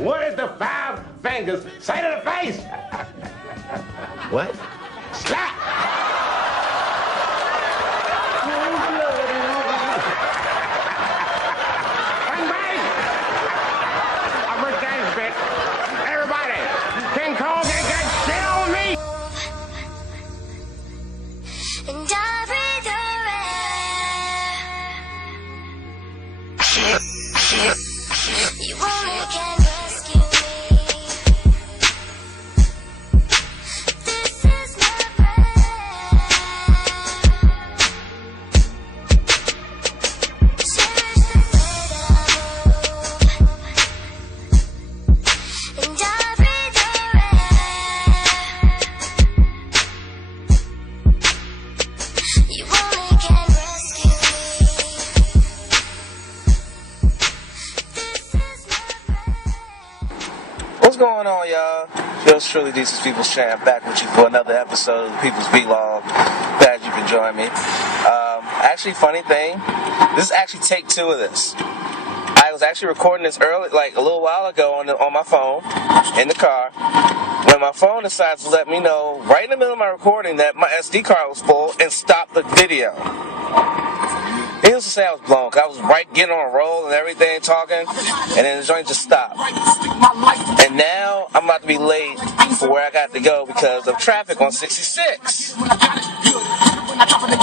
What is the 5 fingers say to the face? What? Slap! Bang, bang! I'm a James bit. Everybody, King Kong ain't got shit on me! And I breathe your air. You only can rescue me. This is my prayer. Cherish the way that I move. And I breathe your air. You only can rescue me. What's going on, y'all? Yours truly, Decent People's Champ, back with you for another episode of the People's Vlog. Glad you can join me. Actually, funny thing, this is actually take 2 of this. I was actually recording this early, like a little while ago on my phone, in the car, when my phone decides to let me know, right in the middle of my recording, that my SD card was full and stopped the video. Needless to say, I was blown, because I was right getting on a roll and everything, talking, and then the joint just stopped. And now, I'm about to be late for where I got to go because of traffic on 66.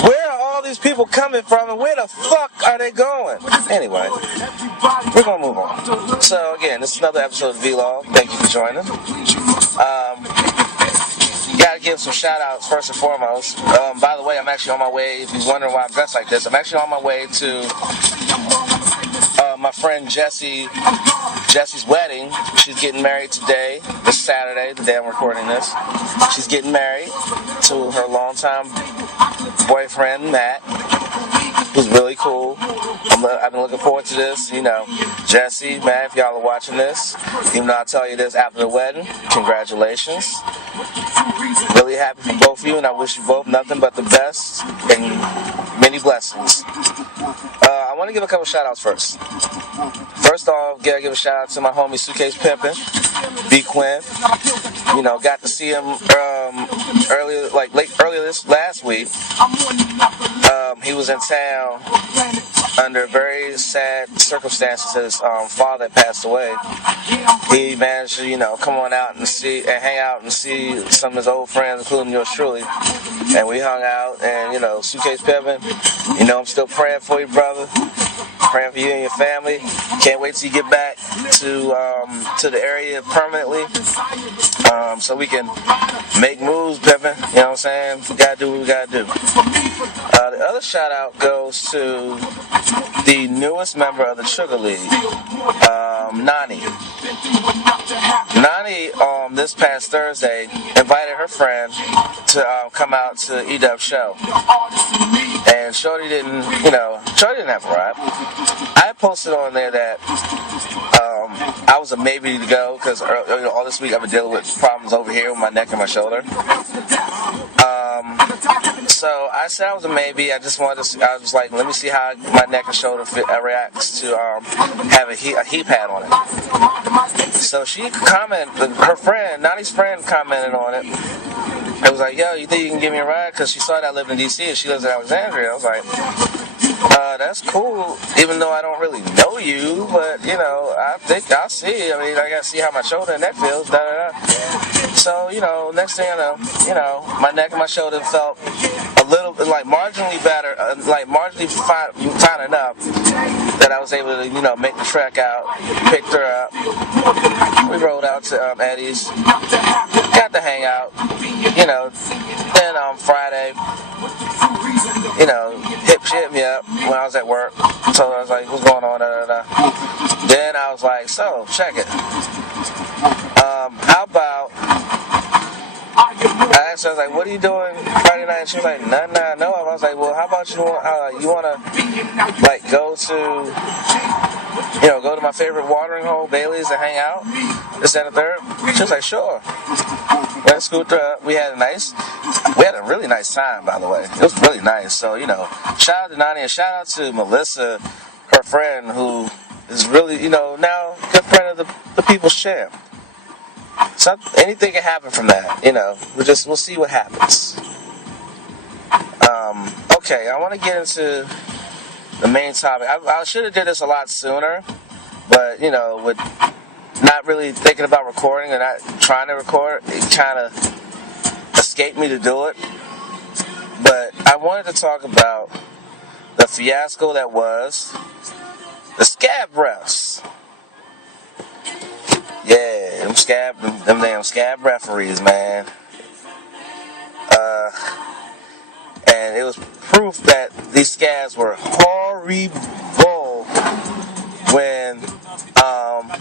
Where are all these people coming from, and where the fuck are they going? Anyway, we're going to move on. So, again, this is another episode of Vlog. Thank you for joining. Gotta give some shout outs first and foremost. By the way, I'm actually on my way. If you're wondering why I'm dressed like this, I'm actually on my way to my friend Jesse's wedding. She's getting married today, this Saturday, the day I'm recording this. She's getting married to her longtime boyfriend, Matt, who's really cool. I've been looking forward to this. You know, Jesse, Matt, if y'all are watching this, even though I'll tell you this after the wedding, congratulations. Really happy for both of you, and I wish you both nothing but the best and many blessings. I want to give a couple shout outs first. First off, gotta give a shout out to my homie Suitcase Pimpin', B Quinn. You know, got to see him earlier this last week. He was in town under very sad circumstances. His father passed away. He managed to, come on out and hang out and see some of his old friends, including yours truly. And we hung out, and Suitcase Pimpin', I'm still praying for you, brother. Praying for you and your family. Can't wait till you get back to the area permanently, so we can make moves, Pimpin'. You know what I'm saying? We gotta do what we gotta do. The other shout out goes to the newest member of the Sugar League, Nani. Nani, this past Thursday, invited her friend to come out to E-Dub's show. And Shorty didn't have a ride. I posted on there that I was a maybe to go because all this week I've been dealing with problems over here with my neck and my shoulder. So I said I was a maybe. I was like, let me see how my neck and shoulder reacts to have a heat pad on it. So she commented, her friend, Nani's friend, commented on it. It was like, yo, you think you can give me a ride? Because she saw that I lived in D.C. and she lives in Alexandria. I was like, that's cool, even though I don't really know you, but, I think I'll see. I mean, I got to see how my shoulder and neck feels, So, next thing I know, my neck and my shoulder felt a little, marginally better, marginally fine enough that I was able to, make the trek out, picked her up. We rode out to Eddie's, got to hang out, then on Friday, she hit me up when I was at work. So I was like, what's going on? Then I was like, so, check it. How about, I asked her, I was like, what are you doing Friday night? And she was like, no. I was like, well, how about you want to, go to my favorite watering hole, Bailey's, and hang out? This and the third? She was like, sure. Went scooter up. We had a really nice time, by the way. It was really nice. So, shout out to Nani and shout out to Melissa, her friend, who is really, now a good friend of the people's champ. So anything can happen from that, We'll see what happens. Okay, I want to get into the main topic. I should have did this a lot sooner, but with not really thinking about recording and not trying to record, it kind of escaped me to do it. But I wanted to talk about the fiasco that was the scab refs. Yeah, them damn scab referees, man. And it was proof that these scabs were horrible when, and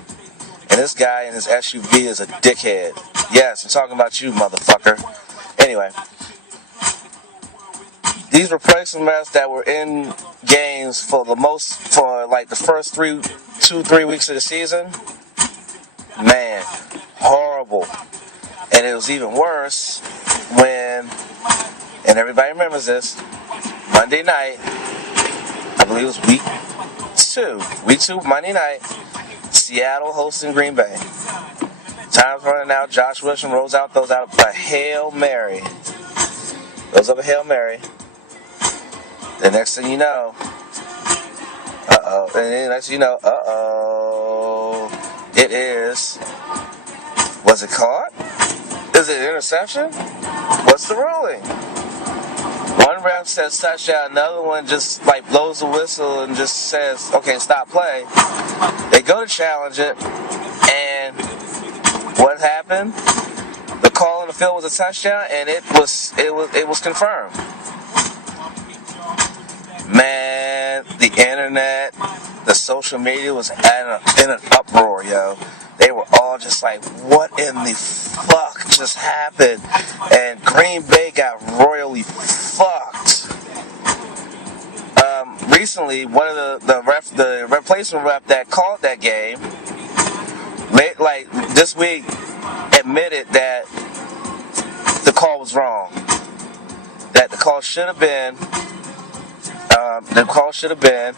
this guy in his SUV is a dickhead. Yes, I'm talking about you, motherfucker. Anyway, these replacement refs that were in games for like the first 2-3 weeks of the season, man, horrible. And it was even worse when, and everybody remembers this, Monday night, I believe it was week 2, Monday night, Seattle hosting Green Bay. Time's running out, Josh Wilson throws out a Hail Mary. Throws up a Hail Mary. The next thing you know, it is, was it caught? Is it interception? What's the ruling? One ref says touchdown, another one just like blows the whistle and just says, okay, stop play. They go to challenge it, and what happened? The call on the field was a touchdown, and it was confirmed. Man, the internet, the social media was in an uproar, yo. They were all just like, what in the fuck just happened? And Green Bay got royally fucked. Recently, one of the replacement rep that called that game, this week, admitted that the call was wrong. That the call should have been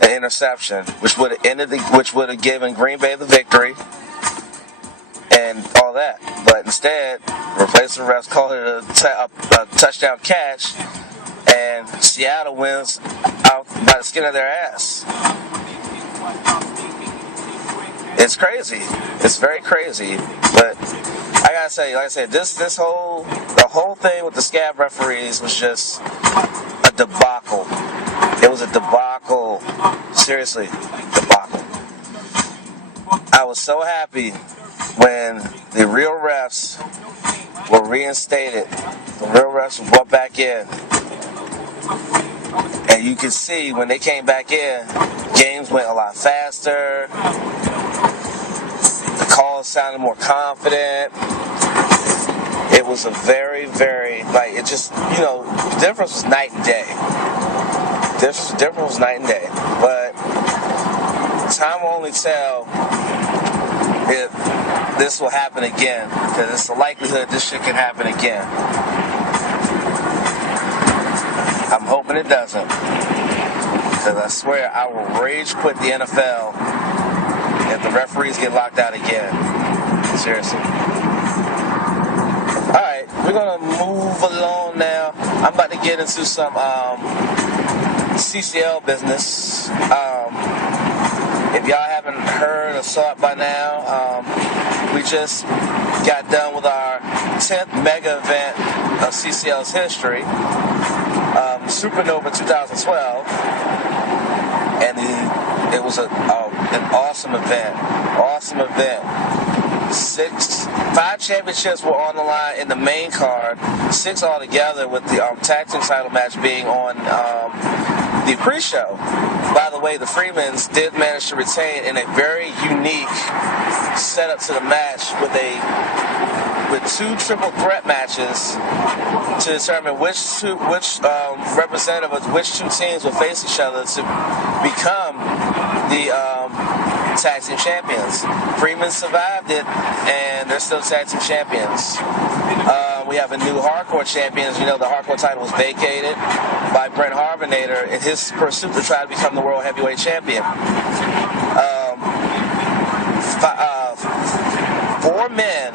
an interception, which would have given Green Bay the victory and all that. But instead, replacement refs called it a touchdown catch, and Seattle wins out by the skin of their ass. It's crazy. It's very crazy. But I gotta say, like I said, the whole thing with the scab referees was just a debacle. It was a debacle. Seriously, debacle. I was so happy when the real refs were reinstated. The real refs were brought back in. And you could see when they came back in, games went a lot faster. The calls sounded more confident. It was a very, very, it just, the difference was night and day. The difference was night and day. But time will only tell if this will happen again, because it's the likelihood this shit can happen again. I'm hoping it doesn't, because I swear I will rage quit the NFL if the referees get locked out again. Seriously. Alright, we're going to move along now. I'm about to get into some CCL business. If y'all haven't heard or saw it by now, we just got done with our 10th mega event of CCL's history, Supernova 2012, and it was an awesome event. Five championships were on the line in the main card, 6 altogether, with the tag team title match being on the pre-show. By the way, the Freemans did manage to retain in a very unique setup to the match with 2 triple threat matches to determine which representative of which 2 teams will face each other to become the tag team champions. Freeman survived it, and they're still tag team champions. We have a new hardcore champion. The hardcore title was vacated by Brent Harvinator in his pursuit to try to become the world heavyweight champion. men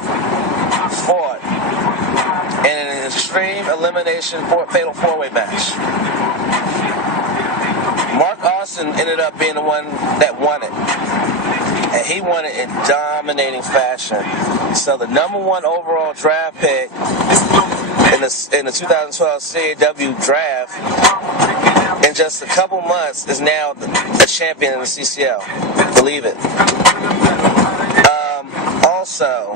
fought in an extreme elimination fatal four-way match. Mark Austin ended up being the one that won it. And he won it in dominating fashion. So the number one overall draft pick in the 2012 CAW draft in just a couple months is now a champion in the CCL. Believe it. Also,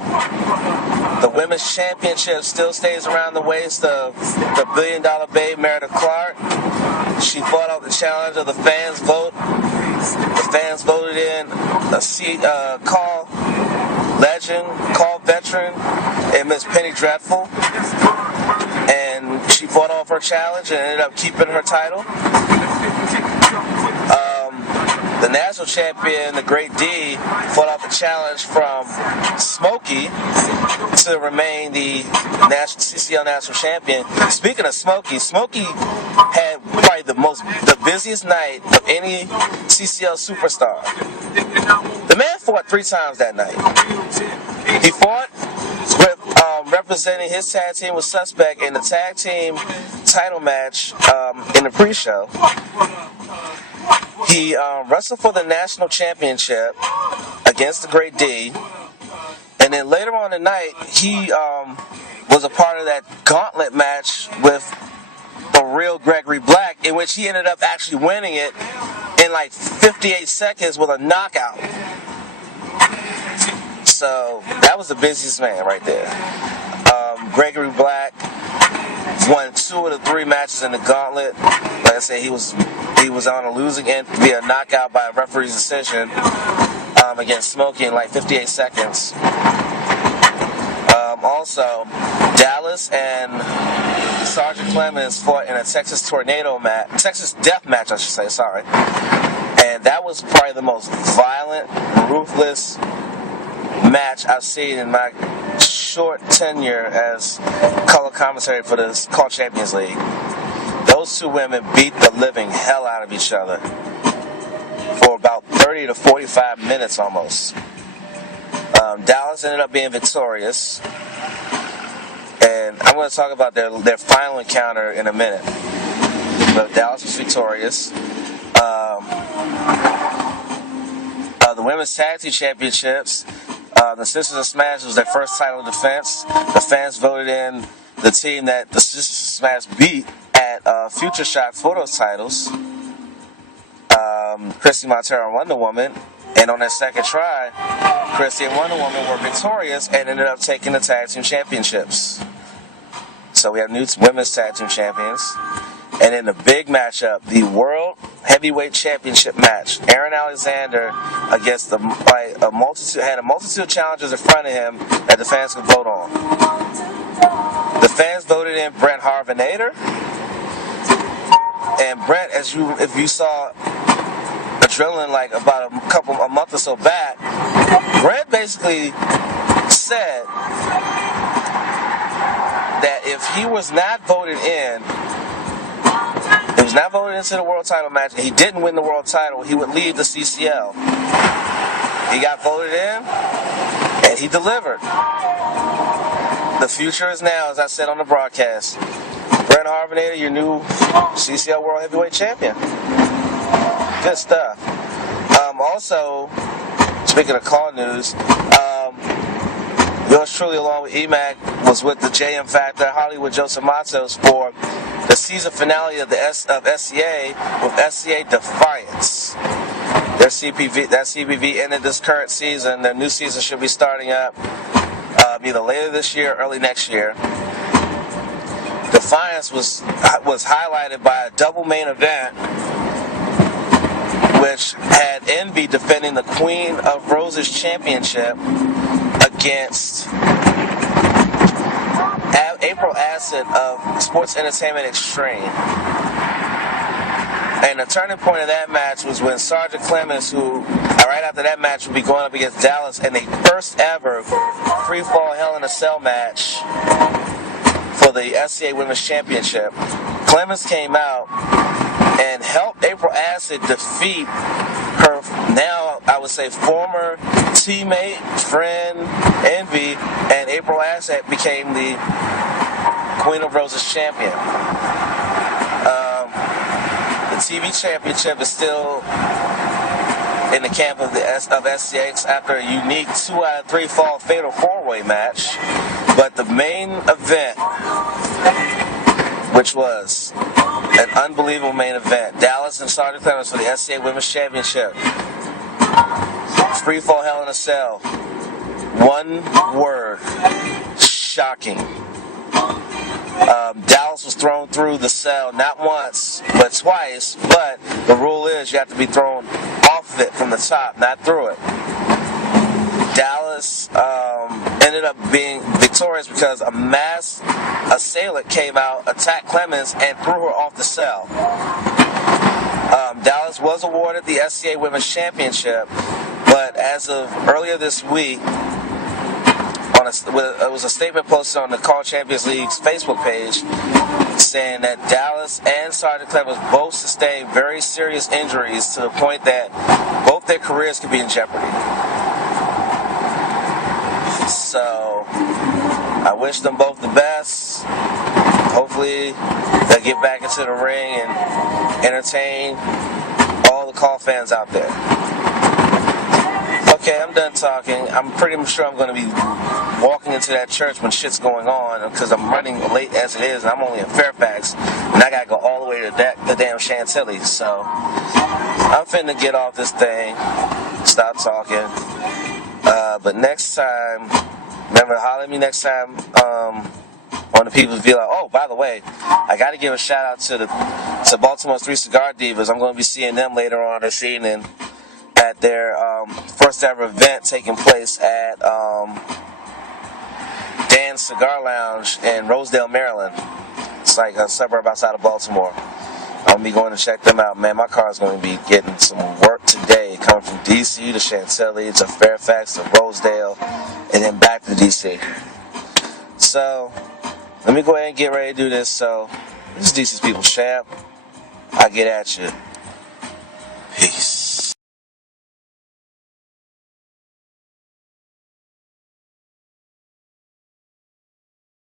the women's championship still stays around the waist of the billion-dollar babe Meredith Clark. She fought out the challenge of the fans' vote. The fans voted in a call legend, call veteran, and Miss Penny Dreadful. And she fought off her challenge and ended up keeping her title. The national champion, the Great D, fought off the challenge from Smokey to remain the CCL national champion. Speaking of Smokey, Smokey had probably the busiest night of any CCL superstar. The man fought 3 times that night. He fought with representing his tag team was Suspect in the tag team title match in the pre-show. He wrestled for the national championship against the Great D. And then later on in the night, he was a part of that gauntlet match with the real Gregory Black, in which he ended up actually winning it in like 58 seconds with a knockout. So that was the busiest man right there. Gregory Black won 2 of the 3 matches in the gauntlet. Like I said, he was on a losing end via knockout by a referee's decision against Smokey in like 58 seconds. Also, Dallas and Sergeant Clemens fought in a Texas death match, I should say, sorry. And that was probably the most violent, ruthless match I've seen in my short tenure as color commentary for the Call Champions League. Those 2 women beat the living hell out of each other for about 30 to 45 minutes almost. Dallas ended up being victorious, and I'm going to talk about their final encounter in a minute. But Dallas was victorious. The women's tag team championships, the Sisters of Smash was their first title defense. The fans voted in the team that the Sisters of Smash beat at Future Shock for those titles. Christy Montero and Wonder Woman. And on their second try, Christy and Wonder Woman were victorious and ended up taking the tag team championships. So we have new women's tag team champions. And in the big matchup, the World Heavyweight Championship match, Aaron Alexander against had a multitude of challenges in front of him that the fans could vote on. The fans voted in Brent Harvinator. And Brent, if you saw Adrenaline like about a month or so back, Brent basically said that if he was not voted into the world title match, and he didn't win the world title, he would leave the CCL. He got voted in, and he delivered. The future is now, as I said on the broadcast. Brent Harvinator, your new CCL World Heavyweight Champion. Good stuff. Also, speaking of call news, yours truly, along with EMAC, was with the JM Factor, Hollywood Joseph Matos, for the season finale of SCA with SCA Defiance. That CPV ended this current season. Their new season should be starting up either later this year or early next year. Defiance was highlighted by a double main event, which had Envy defending the Queen of Roses Championship against April Acid of Sports Entertainment Extreme. And the turning point of that match was when Sergeant Clemens, who right after that match would be going up against Dallas in the first ever free fall Hell in a Cell match for the SCA Women's Championship. Clemens came out and helped April Acid defeat her now, I would say, former teammate, friend, Envy, and April Acid became the Queen of Roses champion. The TV championship is still in the camp of SCX after a unique 2 out of 3 fall fatal 4-way match. But the main event, which was an unbelievable main event, Dallas and Sergeant Clemens for the SCA Women's Championship. Free fall Hell in a Cell. One word: shocking. Dallas was thrown through the cell not once, but twice. But the rule is you have to be thrown off of it from the top, not through it. Dallas ended up being victorious because a masked assailant came out, attacked Clemens, and threw her off the cell. Dallas was awarded the SCA Women's Championship, but as of earlier this week, it was a statement posted on the Call Champions League's Facebook page saying that Dallas and Sergeant Clemens both sustained very serious injuries to the point that both their careers could be in jeopardy. So I wish them both the best. Hopefully they'll get back into the ring and entertain all the Call fans out there. Okay, I'm done talking. I'm pretty sure I'm going to be walking into that church when shit's going on because I'm running late as it is and I'm only in Fairfax and I got to go all the way to the damn Chantilly. So I'm finna get off this thing, stop talking. But next time, remember, holler at me next time on the People's Villa. Oh, by the way, I got to give a shout out to Baltimore's 3 Cigar Divas. I'm going to be seeing them later on this evening at their first ever event taking place at Dan's Cigar Lounge in Rosedale, Maryland. It's like a suburb outside of Baltimore. I'm going to be going to check them out. Man, my car's going to be getting some work today, coming from D.C. to Chantilly to Fairfax to Rosedale and then back to D.C. So let me go ahead and get ready to do this. So this is DC's People's Champ. I'll get at you. Peace.